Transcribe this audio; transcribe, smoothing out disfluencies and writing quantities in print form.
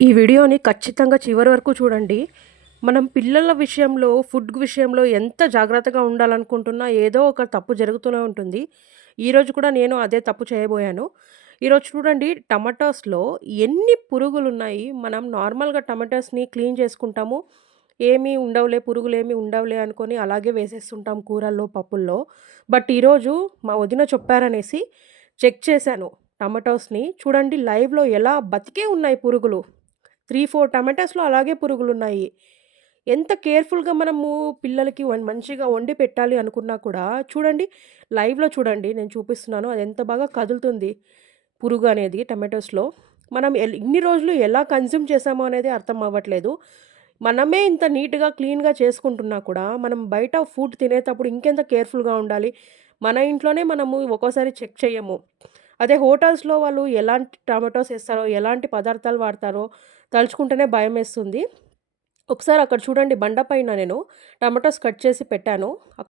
ఈ వీడియోని ఖచ్చితంగా చివరి వరకు చూడండి. మనం పిల్లల విషయంలో, ఫుడ్ విషయంలో ఎంత జాగ్రత్తగా ఉండాలనుకుంటున్నా ఏదో ఒక తప్పు జరుగుతూనే ఉంటుంది. ఈరోజు కూడా నేను అదే తప్పు చేయబోయాను. ఈరోజు చూడండి టమాటోస్‌లో ఎన్ని పురుగులున్నాయి. మనం నార్మల్‌గా టమాటోస్‌ని క్లీన్ చేసుకుంటాము. ఏమి ఉండవులే, పురుగులేమి ఉండవులే అనుకోని అలాగే వేసేస్తుంటాం కూరల్లో, పప్పుల్లో. బట్ ఈరోజు మా వదిన చెప్పారనేసి చెక్ చేశాను టమాటోస్‌ని. చూడండి లైవ్‌లో ఎలా బతికే ఉన్నాయి పురుగులు. 3, 4 టమాటాస్‌లో అలాగే పురుగులున్నాయి. ఎంత కేర్‌ఫుల్‌గా మనము పిల్లలకి మంచిగా వండి పెట్టాలి అనుకున్నా కూడా చూడండి, లైవ్‌లో చూడండి నేను చూపిస్తున్నాను. అది ఎంత బాగా కదులుతుంది పురుగు అనేది టమాటోస్‌లో. మనం ఇన్ని రోజులు ఎలా కన్జ్యూమ్ చేసామో అనేది అర్థం అవ్వట్లేదు. మనమే ఇంత నీట్‌గా, క్లీన్‌గా చేసుకుంటున్నా కూడా మనం బయట ఫుడ్ తినేటప్పుడు ఇంకెంత కేర్‌ఫుల్‌గా ఉండాలి. మన ఇంట్లోనే మనము ఒక్కోసారి చెక్ చెయ్యము. అదే హోటల్స్‌లో వాళ్ళు ఎలాంటి టమాటోస్ ఏస్తారో, ఎలాంటి పదార్థాలు వాడతారో తలుచుకుంటేనే భయమేస్తుంది. ఒకసారి అక్కడ చూడండి బండ పైన నేను టమాటోస్ కట్ చేసి పెట్టాను.